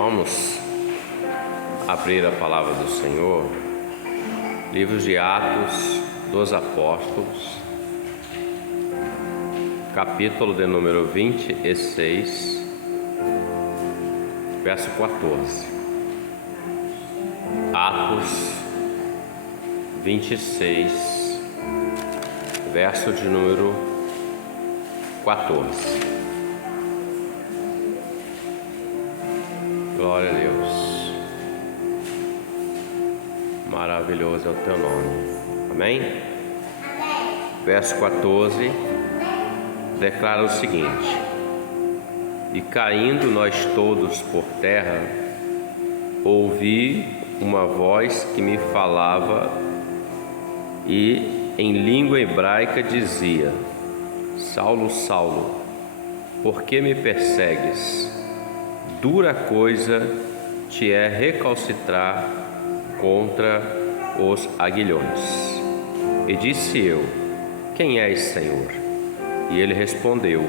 Vamos abrir a palavra do Senhor, livro de Atos dos Apóstolos, capítulo de número 26, verso 14. Atos 26, verso de número 14. Glória a Deus. Maravilhoso é o teu nome. Amém? Verso 14 declara o seguinte: E caindo nós todos por terra, ouvi uma voz que me falava e em língua hebraica dizia: Saulo, Saulo, por que me persegues? Dura coisa te é recalcitrar contra os aguilhões. E disse eu: Quem és, Senhor? E ele respondeu: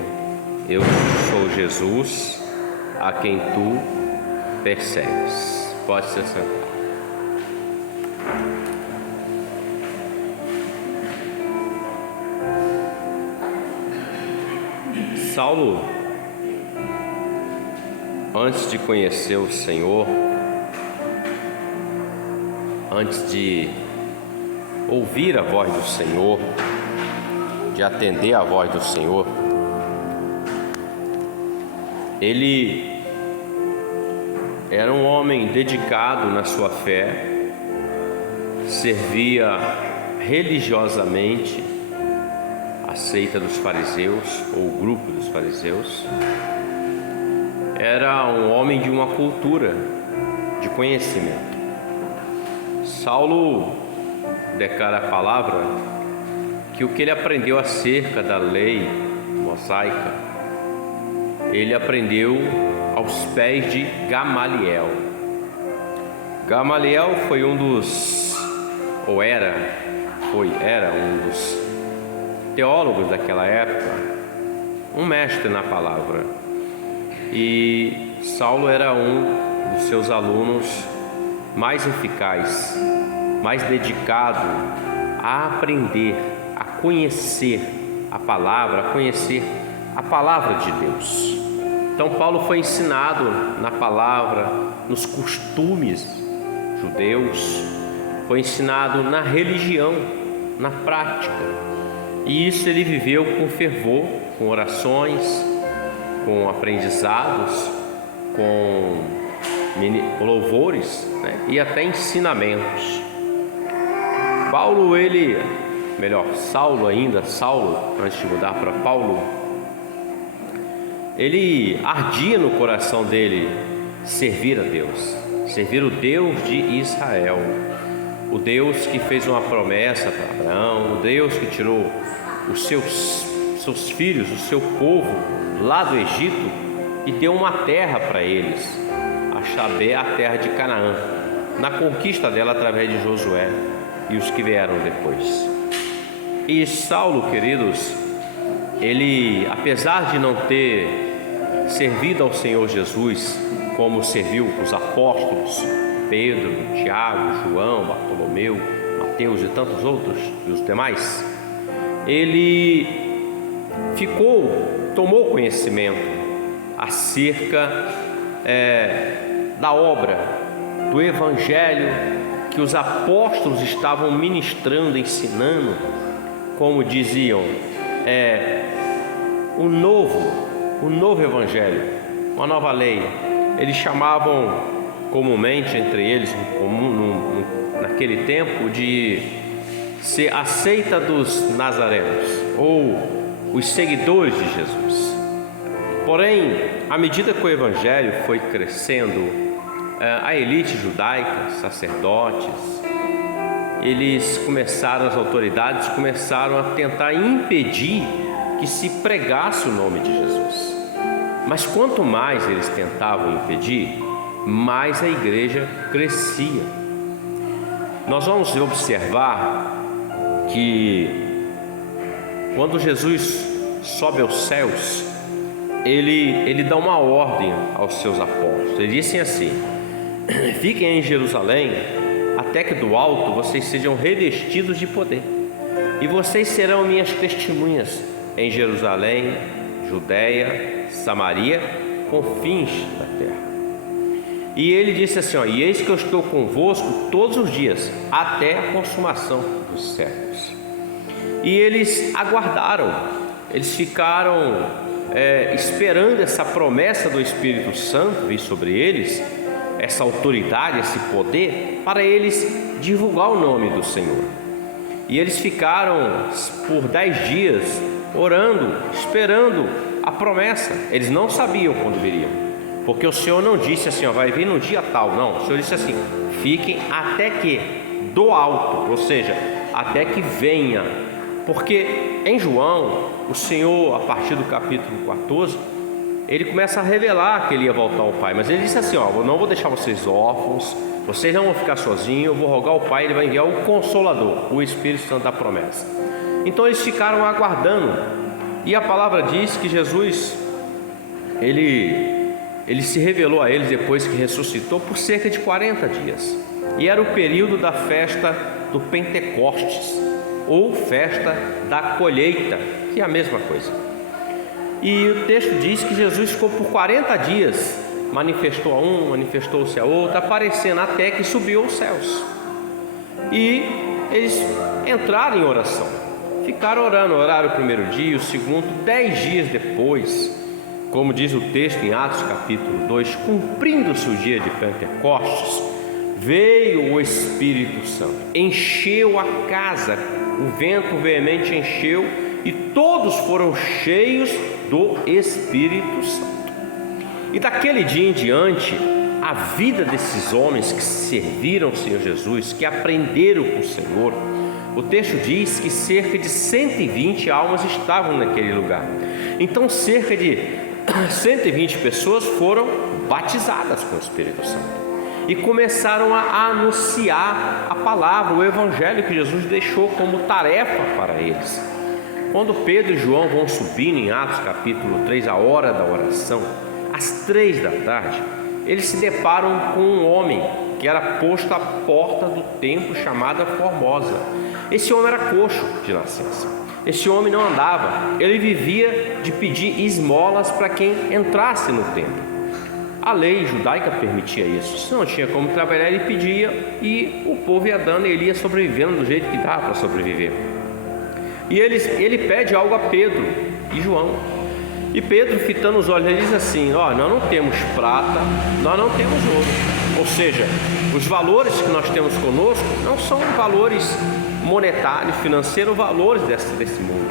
Eu sou Jesus, a quem tu persegues. Pode se sentar. Saulo, antes de conhecer o Senhor, antes de ouvir a voz do Senhor, de atender a voz do Senhor, ele era um homem dedicado na sua fé, servia religiosamente a seita dos fariseus, ou o grupo dos fariseus. Era um homem de uma cultura, de conhecimento. Saulo declara a palavra que o que ele aprendeu acerca da lei mosaica, ele aprendeu aos pés de Gamaliel. Gamaliel foi um dos, era um dos teólogos daquela época, um mestre na palavra. E Saulo era um dos seus alunos mais eficaz, mais dedicado a aprender, a conhecer a palavra de Deus. Então Paulo foi ensinado na palavra, nos costumes judeus, foi ensinado na religião, na prática. E isso ele viveu com fervor, com orações, com aprendizados, com louvores, e até ensinamentos. Saulo, antes de mudar para Paulo, ele ardia no coração dele servir a Deus, servir o Deus de Israel, o Deus que fez uma promessa para Abraão, o Deus que tirou os seus filhos, o seu povo lá do Egito e deu uma terra para eles, a terra de Canaã, na conquista dela através de Josué e os que vieram depois. E Saulo, queridos, ele, apesar de não ter servido ao Senhor Jesus como serviu os apóstolos Pedro, Tiago, João, Bartolomeu, Mateus e tantos outros e os demais, ele tomou conhecimento acerca da obra, do evangelho que os apóstolos estavam ministrando, ensinando, como diziam, o novo evangelho, uma nova lei. Eles chamavam comumente entre eles, naquele tempo, de ser a seita dos nazarenos, ou os seguidores de Jesus. Porém, à medida que o evangelho foi crescendo, a elite judaica, sacerdotes, as autoridades começaram a tentar impedir que se pregasse o nome de Jesus. Mas quanto mais eles tentavam impedir, mais a igreja crescia. Nós vamos observar que quando Jesus sobe aos céus, ele dá uma ordem aos seus apóstolos. Ele disse assim: fiquem em Jerusalém até que do alto vocês sejam revestidos de poder, e vocês serão minhas testemunhas em Jerusalém, Judeia, Samaria, confins da terra. E ele disse assim: e eis que eu estou convosco todos os dias, até a consumação dos séculos. E eles aguardaram, eles ficaram esperando essa promessa do Espírito Santo vir sobre eles, essa autoridade, esse poder, para eles divulgar o nome do Senhor. E eles ficaram por 10 dias orando, esperando a promessa. Eles não sabiam quando viriam, porque o Senhor não disse assim: vai vir no dia tal. Não, o Senhor disse assim: fiquem até que do alto, ou seja, até que venha. Porque em João, o Senhor, a partir do capítulo 14, ele começa a revelar que ele ia voltar ao Pai. Mas ele disse assim: eu não vou deixar vocês órfãos, vocês não vão ficar sozinhos, eu vou rogar ao Pai, ele vai enviar o Consolador, o Espírito Santo da promessa. Então eles ficaram aguardando, e a palavra diz que Jesus, ele se revelou a eles depois que ressuscitou por cerca de 40 dias. E era o período da festa do Pentecostes, ou festa da colheita, que é a mesma coisa. E o texto diz que Jesus ficou por 40 dias, manifestou a um, manifestou-se a outro, aparecendo até que subiu aos céus. E eles entraram em oração, ficaram orando, oraram o primeiro dia, o segundo, 10 dias depois, como diz o texto em Atos capítulo 2, cumprindo-se o dia de Pentecostes, veio o Espírito Santo, encheu a casa, o vento veemente encheu, e todos foram cheios do Espírito Santo. E daquele dia em diante, a vida desses homens que serviram o Senhor Jesus, que aprenderam com o Senhor, o texto diz que cerca de 120 almas estavam naquele lugar. Então cerca de 120 pessoas foram batizadas com o Espírito Santo e começaram a anunciar a palavra, o Evangelho que Jesus deixou como tarefa para eles. Quando Pedro e João vão subindo em Atos capítulo 3, a hora da oração, às 3 da tarde, eles se deparam com um homem que era posto à porta do templo chamada Formosa. Esse homem era coxo de nascença. Esse homem não andava, ele vivia de pedir esmolas para quem entrasse no templo. A lei judaica permitia isso. Se não tinha como trabalhar, ele pedia, e o povo ia dando, e ele ia sobrevivendo do jeito que dava para sobreviver. E ele pede algo a Pedro e João. E Pedro, fitando os olhos, ele diz assim: nós não temos prata, nós não temos ouro. Ou seja, os valores que nós temos conosco não são valores monetários, financeiros, valores desse mundo.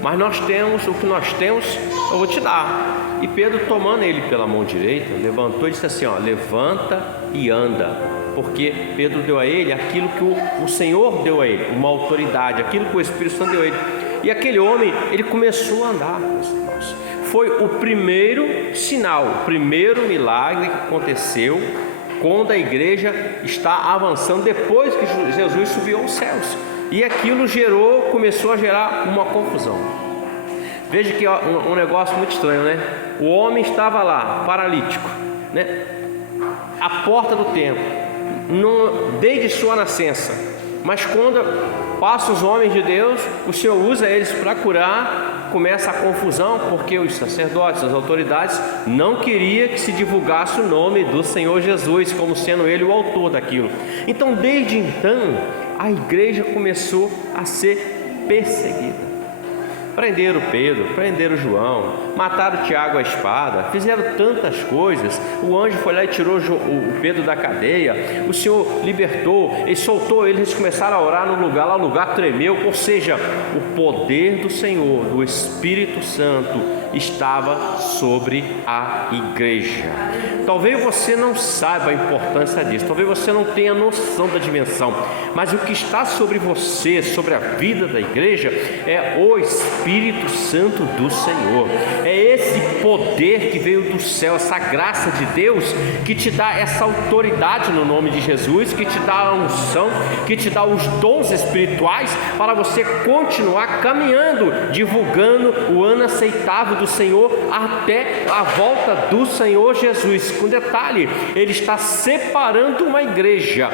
Mas nós temos, o que nós temos, eu vou te dar. E Pedro, tomando ele pela mão direita, levantou e disse assim: levanta e anda. Porque Pedro deu a ele aquilo que o Senhor deu a ele, uma autoridade, aquilo que o Espírito Santo deu a ele. E aquele homem, ele começou a andar, meus irmãos. Foi o primeiro sinal, o primeiro milagre que aconteceu quando a igreja está avançando depois que Jesus subiu aos céus. E aquilo começou a gerar uma confusão. Veja que é um negócio muito estranho, né? O homem estava lá, paralítico, né? À porta do templo, desde sua nascença. Mas quando passam os homens de Deus, o Senhor usa eles para curar, começa a confusão, porque os sacerdotes, as autoridades, não queriam que se divulgasse o nome do Senhor Jesus, como sendo ele o autor daquilo. Então, desde então, a igreja começou a ser perseguida. Prenderam Pedro, prenderam João, mataram Tiago à espada, fizeram tantas coisas. O anjo foi lá e tirou o Pedro da cadeia. O Senhor libertou, ele soltou eles começaram a orar no lugar, lá o lugar tremeu. Ou seja, o poder do Senhor, do Espírito Santo, estava sobre a igreja. Talvez você não saiba a importância disso, talvez você não tenha noção da dimensão, mas o que está sobre você, sobre a vida da igreja, é o Espírito Santo do Senhor. É esse poder que veio do céu, essa graça de Deus que te dá essa autoridade no nome de Jesus, que te dá a unção, que te dá os dons espirituais para você continuar caminhando, divulgando o ano aceitável do do Senhor até a volta do Senhor Jesus. Com detalhe, ele está separando uma igreja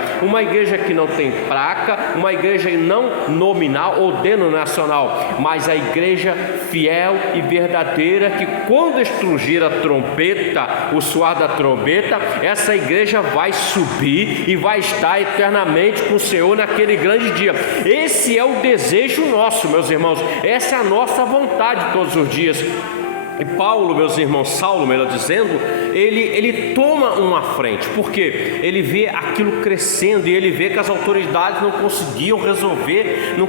que não tem placa, uma igreja não nominal ou denominacional, mas a igreja fiel e verdadeira, que quando estrugir a trombeta, o soar da trombeta, essa igreja vai subir e vai estar eternamente com o Senhor naquele grande dia. Esse é o desejo nosso, meus irmãos, essa é a nossa vontade todos os dias. E Paulo, meus irmãos, Saulo, melhor dizendo, ele toma uma frente, porque ele vê aquilo crescendo e ele vê que as autoridades não conseguiam resolver, não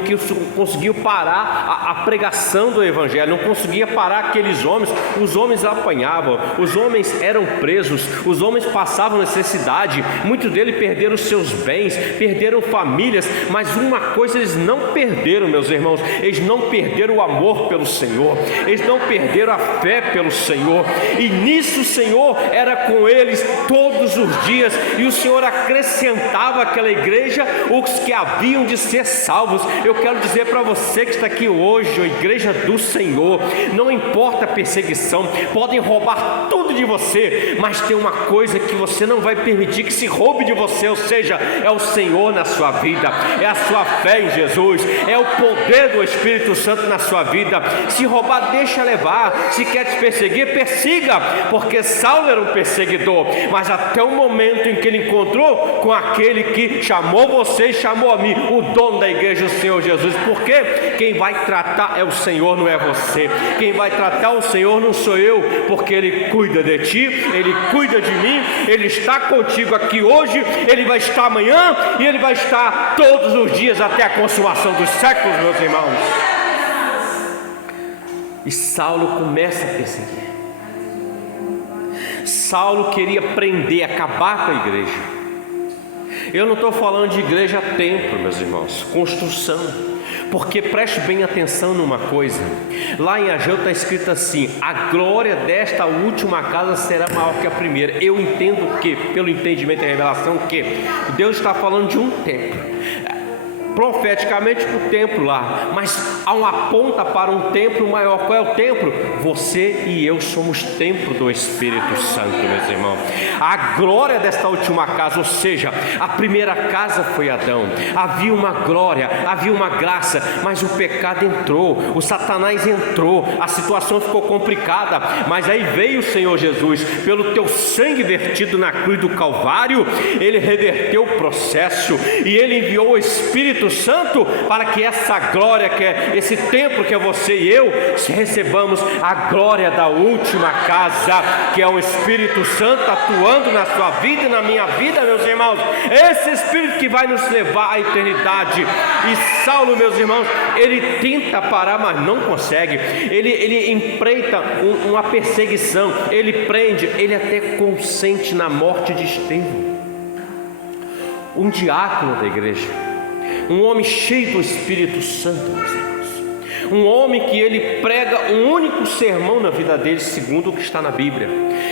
conseguiam parar a pregação do evangelho, não conseguia parar aqueles homens. Os homens apanhavam, os homens eram presos, os homens passavam necessidade, muitos deles perderam seus bens, perderam famílias, mas uma coisa eles não perderam, meus irmãos, eles não perderam o amor pelo Senhor, eles não perderam a fé pelo Senhor, e nisso o Senhor era com eles todos os dias, e o Senhor acrescentava àquela igreja os que haviam de ser salvos. Eu quero dizer para você que está aqui hoje, a igreja do Senhor, não importa a perseguição, podem roubar tudo de você, mas tem uma coisa que você não vai permitir que se roube de você, ou seja, é o Senhor na sua vida, é a sua fé em Jesus, é o poder do Espírito Santo na sua vida. Se roubar, deixa levar. Se quer te perseguir, persiga, porque Saulo era um perseguidor, mas até o momento em que ele encontrou com aquele que chamou você e chamou a mim, o dono da igreja, o Senhor Jesus. Porque quem vai tratar é o Senhor, não é você. Quem vai tratar o Senhor não sou eu, porque Ele cuida de ti, Ele cuida de mim, Ele está contigo aqui hoje, Ele vai estar amanhã e Ele vai estar todos os dias até a consumação dos séculos, meus irmãos. E Saulo começa a perseguir. Saulo queria prender, acabar com a igreja. Eu não estou falando de igreja templo, meus irmãos, construção, porque preste bem atenção numa coisa. Lá em Ageu está escrito assim: a glória desta última casa será maior que a primeira. Eu entendo que, pelo entendimento e revelação, que Deus está falando de um templo, profeticamente para o templo lá, mas há uma ponta para um templo maior. Qual é o templo? Você e eu somos templo do Espírito Santo, meus irmãos. A glória desta última casa, ou seja, a primeira casa foi Adão, havia uma glória, havia uma graça, mas o pecado entrou, o Satanás entrou, a situação ficou complicada, mas aí veio o Senhor Jesus, pelo teu sangue vertido na cruz do Calvário, Ele reverteu o processo, e Ele enviou o Espírito Santo para que essa glória, que é esse templo que é você e eu, recebamos a glória da última casa, que é o Espírito Santo atuando na sua vida e na minha vida, meus irmãos. Esse Espírito que vai nos levar à eternidade. E Saulo, meus irmãos, ele tenta parar, mas não consegue. Ele empreita uma perseguição, ele prende, ele até consente na morte de Estevão, um diácono da igreja, um homem cheio do Espírito Santo, meus irmãos. Um homem que ele prega um único sermão na vida dele, segundo o que está na Bíblia.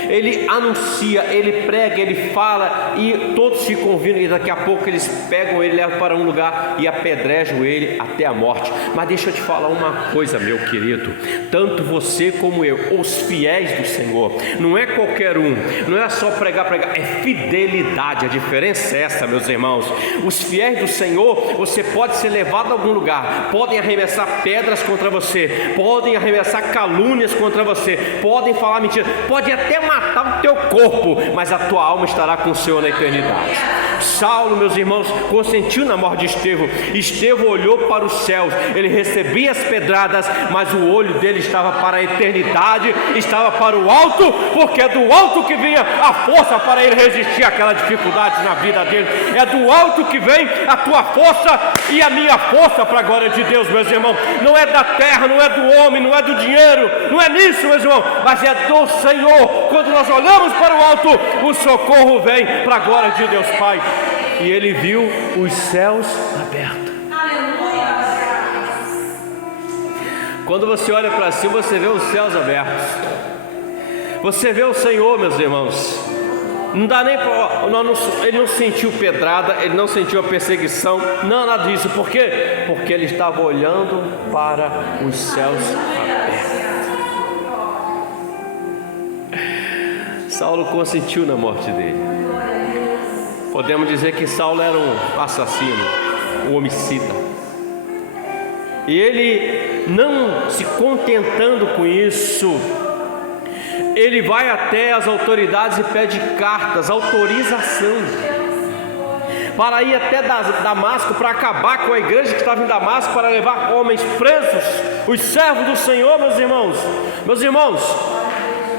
Ele anuncia, ele prega, ele fala, e todos ficam ouvindo, e daqui a pouco eles pegam ele, levam para um lugar e apedrejam ele até a morte. Mas deixa eu te falar uma coisa, meu querido, tanto você como eu, os fiéis do Senhor, não é qualquer um, não é só pregar, é fidelidade. A diferença é essa, meus irmãos. Os fiéis do Senhor, você pode ser levado a algum lugar, podem arremessar pedras contra você, podem arremessar calúnias contra você, podem falar mentira, pode até matar o teu corpo, mas a tua alma estará com o Senhor na eternidade. Saulo, meus irmãos, consentiu na morte de Estevão. Estevão olhou para os céus, ele recebia as pedradas, mas o olho dele estava para a eternidade, estava para o alto, porque é do alto que vinha a força para ele resistir àquela dificuldade na vida dele. É do alto que vem a tua força e a minha força para a glória de Deus, meus irmãos. Não é da terra, não é do homem, não é do dinheiro, não é nisso, meus irmãos, mas é do Senhor. Quando nós olhamos para o alto, o socorro vem para a glória de Deus Pai. E ele viu os céus abertos. Quando você olha para cima, você vê os céus abertos, você vê o Senhor, meus irmãos. Não dá nem para... Ele não sentiu pedrada, ele não sentiu a perseguição, não, nada disso. Por quê? Porque ele estava olhando para os céus abertos. Saulo consentiu na morte dele. Podemos dizer que Saulo era um assassino, um homicida. E ele, não se contentando com isso, ele vai até as autoridades e pede cartas, autorização, para ir até Damasco, para acabar com a igreja que estava em Damasco, para levar homens presos, os servos do Senhor. Meus irmãos,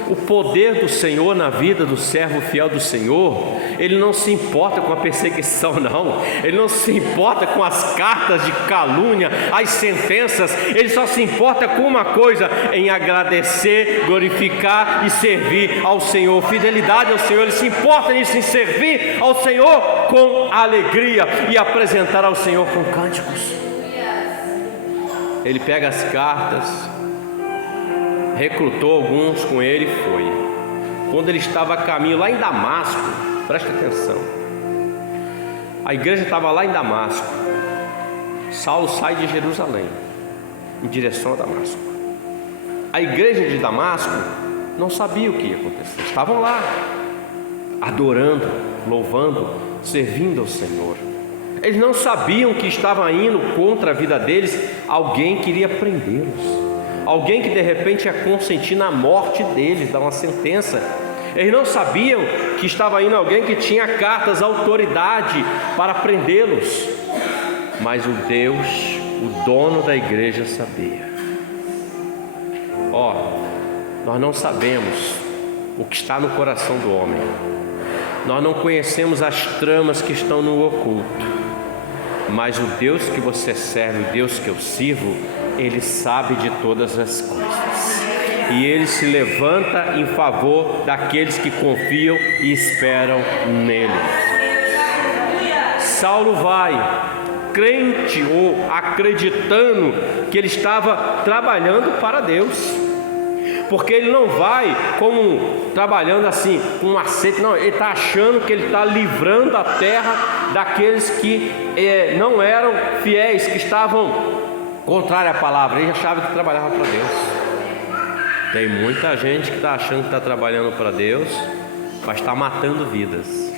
o poder do Senhor na vida do servo fiel do Senhor, ele não se importa com a perseguição, não. Ele não se importa com as cartas de calúnia, as sentenças. Ele só se importa com uma coisa: em agradecer, glorificar e servir ao Senhor. Fidelidade ao Senhor. Ele se importa nisso, em servir ao Senhor com alegria e apresentar ao Senhor com cânticos. Ele pega as cartas, recrutou alguns com ele e foi. Quando ele estava a caminho lá em Damasco, preste atenção, a igreja estava lá em Damasco. Saulo sai de Jerusalém em direção a Damasco. A igreja de Damasco não sabia o que ia acontecer. Estavam lá adorando, louvando, servindo ao Senhor. Eles não sabiam que estava indo contra a vida deles. Alguém queria prendê-los, alguém que de repente ia consentir na morte deles, dar uma sentença. Eles não sabiam que estava indo alguém que tinha cartas, autoridade para prendê-los. Mas o Deus, o dono da igreja, sabia. Nós não sabemos o que está no coração do homem. Nós não conhecemos as tramas que estão no oculto. Mas o Deus que você serve, o Deus que eu sirvo, Ele sabe de todas as coisas. E Ele se levanta em favor daqueles que confiam e esperam nele. Saulo vai, crente ou acreditando que ele estava trabalhando para Deus. Porque ele não vai como trabalhando assim, com um macete. Não, ele está achando que ele está livrando a terra daqueles que não eram fiéis, que estavam contrários à palavra. Ele achava que trabalhava para Deus. Tem muita gente que está achando que está trabalhando para Deus, mas está matando vidas,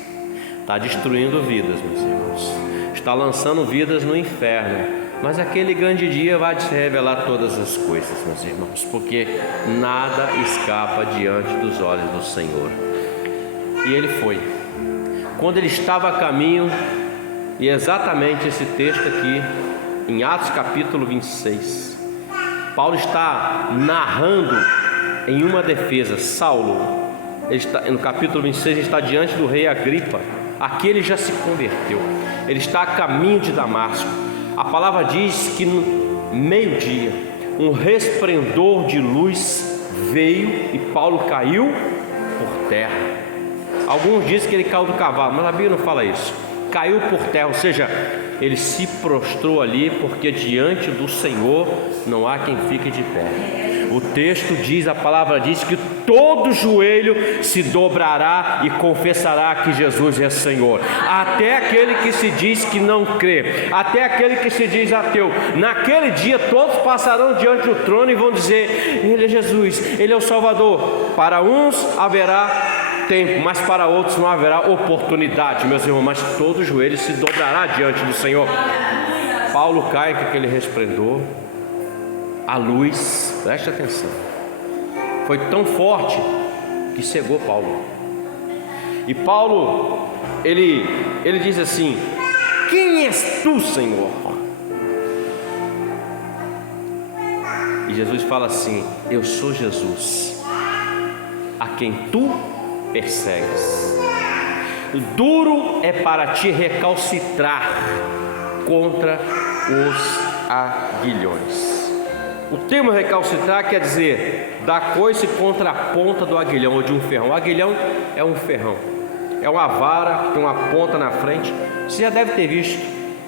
está destruindo vidas, meus irmãos, está lançando vidas no inferno. Mas aquele grande dia vai se revelar todas as coisas, meus irmãos, porque nada escapa diante dos olhos do Senhor. E ele foi. Quando ele estava a caminho, e exatamente esse texto aqui, em Atos capítulo 26, Paulo está narrando em uma defesa. Saulo, ele está, no capítulo 26, ele está diante do rei Agripa. Aqui ele já se converteu, ele está a caminho de Damasco. A palavra diz que no meio-dia um resplendor de luz veio e Paulo caiu por terra. Alguns dizem que ele caiu do cavalo, mas a Bíblia não fala isso. Caiu por terra, ou seja, ele se prostrou ali, porque diante do Senhor não há quem fique de pé. O texto diz, a palavra diz que todo joelho se dobrará e confessará que Jesus é Senhor. Até aquele que se diz que não crê, até aquele que se diz ateu. Naquele dia todos passarão diante do trono e vão dizer: Ele é Jesus, Ele é o Salvador. Para uns haverá tempo, mas para outros não haverá oportunidade, meus irmãos. Mas todo joelho se dobrará diante do Senhor. Paulo cai com aquele resplendor. A luz, preste atenção, foi tão forte que cegou Paulo. E Paulo, ele diz assim: quem és tu, Senhor? E Jesus fala assim: eu sou Jesus, a quem tu persegues. Duro é para ti recalcitrar contra os aguilhões. O termo recalcitrar quer dizer dar coice contra a ponta do aguilhão ou de um ferrão. O aguilhão é um ferrão, é uma vara que tem uma ponta na frente. Você já deve ter visto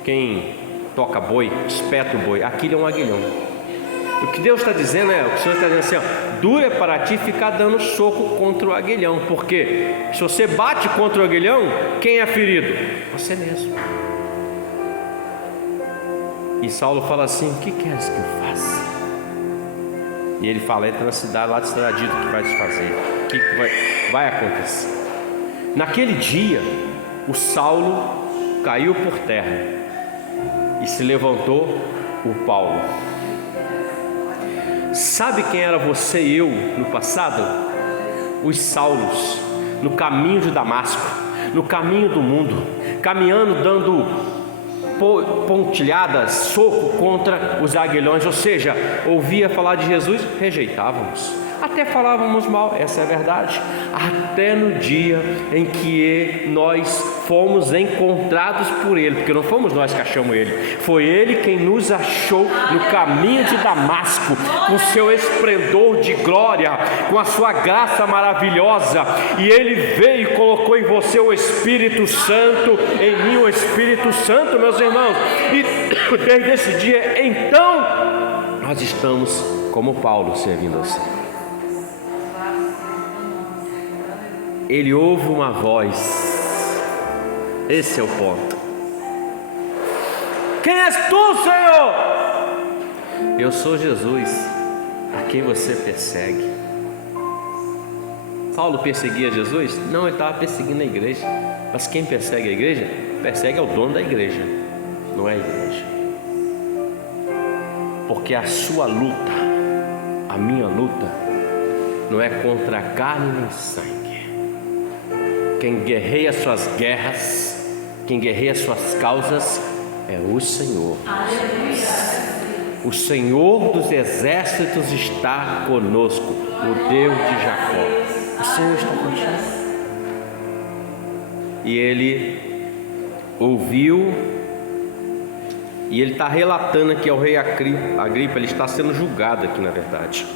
quem toca boi, espeta o boi. Aquilo é um aguilhão. O que Deus está dizendo o que o Senhor está dizendo assim: duro é para ti ficar dando soco contra o aguilhão, porque se você bate contra o aguilhão, quem é ferido? Você mesmo. E Saulo fala assim: o que queres que eu faça? E ele fala: entra na cidade, lá te será dito o que vai te fazer, o que vai acontecer. Naquele dia, o Saulo caiu por terra e se levantou o Paulo. Sabe quem era você e eu no passado? Os Saulos, no caminho de Damasco, no caminho do mundo, caminhando, dando pontilhadas, soco contra os aguilhões, ou seja, ouvia falar de Jesus, rejeitávamos, até falávamos mal, essa é a verdade, até no dia em que nós fomos encontrados por Ele, porque não fomos nós que achamos Ele, foi Ele quem nos achou no caminho de Damasco, com seu esplendor de glória, com a sua graça maravilhosa, e Ele veio e colocou em você o Espírito Santo, em mim o Espírito Santo, meus irmãos, e desde esse dia, então, nós estamos como Paulo, servindo ao Senhor. Ele ouve uma voz, esse é o ponto. Quem és tu, Senhor? Eu sou Jesus, a quem você persegue. Paulo perseguia Jesus? Não, ele estava perseguindo a igreja. Mas quem persegue a igreja? Persegue ao dono da igreja, não é a igreja. Porque a sua luta, a minha luta, não é contra a carne nem sangue. Quem guerreia suas guerras, quem guerreia suas causas é o Senhor. O Senhor dos exércitos está conosco, o Deus de Jacó. O Senhor está contigo. E ele ouviu, e ele está relatando aqui ao rei Agripa, ele está sendo julgado aqui na verdade,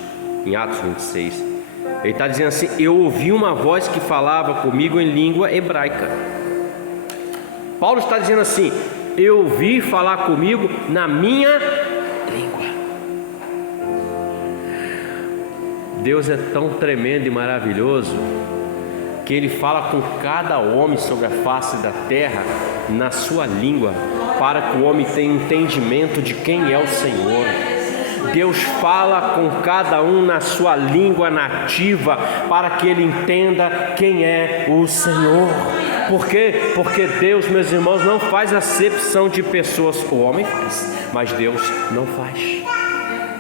em Atos 26. Ele está dizendo assim: eu ouvi uma voz que falava comigo em língua hebraica. Paulo está dizendo assim: eu ouvi falar comigo na minha língua. Deus é tão tremendo e maravilhoso que Ele fala com cada homem sobre a face da terra na sua língua, para que o homem tenha entendimento de quem é o Senhor. Deus fala com cada um na sua língua nativa, para que ele entenda quem é o Senhor. Por quê? Porque Deus, meus irmãos, não faz acepção de pessoas. O homem faz, mas Deus não faz.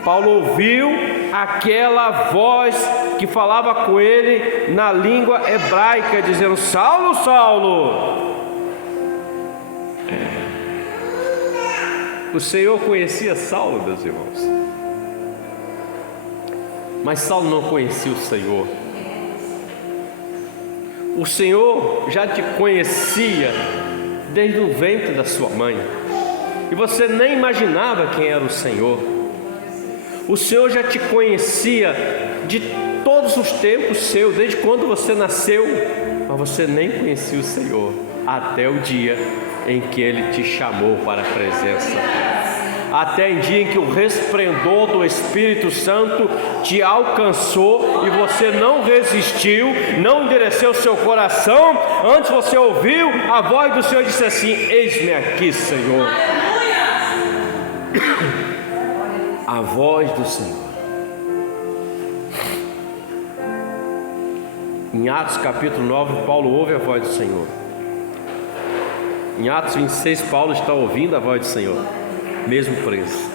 Paulo ouviu aquela voz que falava com ele na língua hebraica, dizendo: Saulo, Saulo. O Senhor conhecia Saulo, meus irmãos, mas Saulo não conhecia o Senhor. O Senhor já te conhecia desde o ventre da sua mãe, e você nem imaginava quem era o Senhor. O Senhor já te conhecia de todos os tempos seu, desde quando você nasceu, mas você nem conhecia o Senhor, até o dia em que Ele te chamou para a presença, até o dia em que o resplendor do Espírito Santo te alcançou e você não resistiu, não endureceu o seu coração. Antes você ouviu a voz do Senhor e disse assim: eis-me aqui, Senhor. A voz do Senhor. Em Atos capítulo 9, Paulo ouve a voz do Senhor. Em Atos 26, Paulo está ouvindo a voz do Senhor, mesmo preso.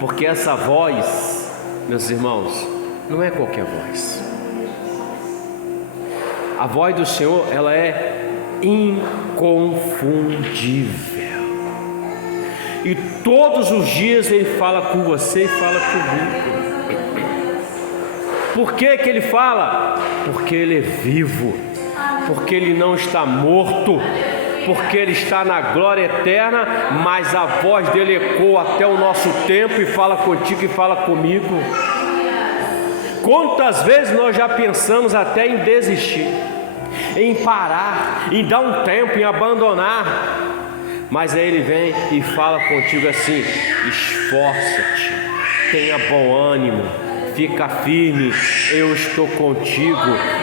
Porque essa voz, meus irmãos, não é qualquer voz. A voz do Senhor, ela é inconfundível. E todos os dias Ele fala com você e fala comigo. Por que que Ele fala? Porque Ele é vivo, porque Ele não está morto, porque Ele está na glória eterna, mas a voz dele ecoa até o nosso tempo e fala contigo e fala comigo. Quantas vezes nós já pensamos até em desistir, em parar, em dar um tempo, em abandonar, mas aí Ele vem e fala contigo assim: esforça-te, tenha bom ânimo, fica firme, eu estou contigo,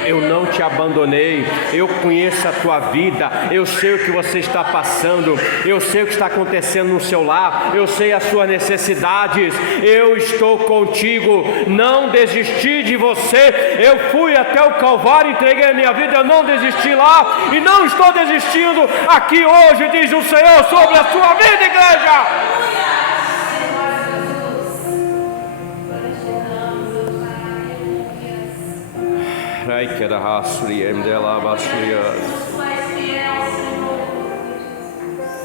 eu não te abandonei, eu conheço a tua vida, eu sei o que você está passando, eu sei o que está acontecendo no seu lar, eu sei as suas necessidades, eu estou contigo, não desisti de você, eu fui até o Calvário, entreguei a minha vida, eu não desisti lá e não estou desistindo aqui hoje, diz o Senhor sobre a sua vida, igreja.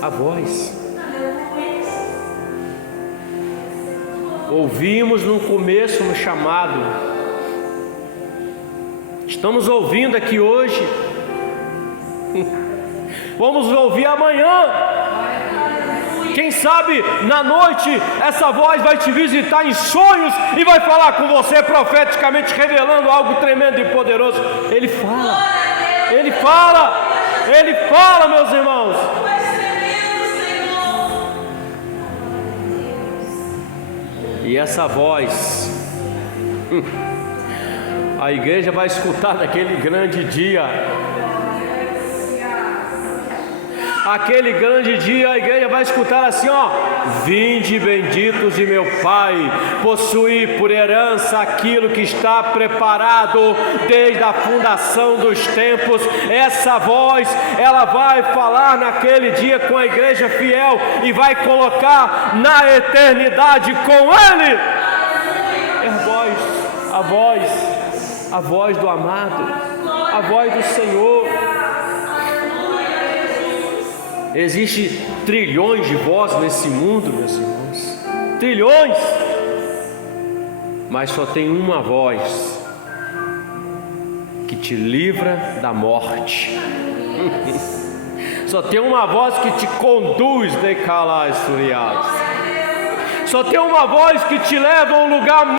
A voz. Ouvimos no começo no chamado. Estamos ouvindo aqui hoje. Vamos ouvir amanhã. Quem sabe na noite essa voz vai te visitar em sonhos e vai falar com você profeticamente, revelando algo tremendo e poderoso. Ele fala, Ele fala, Ele fala, meus irmãos. E essa voz, a igreja vai escutar naquele grande dia. Aquele grande dia a igreja vai escutar assim, ó: vinde benditos de meu Pai, possuí por herança aquilo que está preparado desde a fundação dos tempos. Essa voz, ela vai falar naquele dia com a igreja fiel e vai colocar na eternidade com Ele. A voz do amado, a voz do Senhor. Existem trilhões de vozes nesse mundo, meus irmãos, trilhões, mas só tem uma voz que te livra da morte. Só tem uma voz que te conduz de calar, só tem uma voz que te leva a um lugar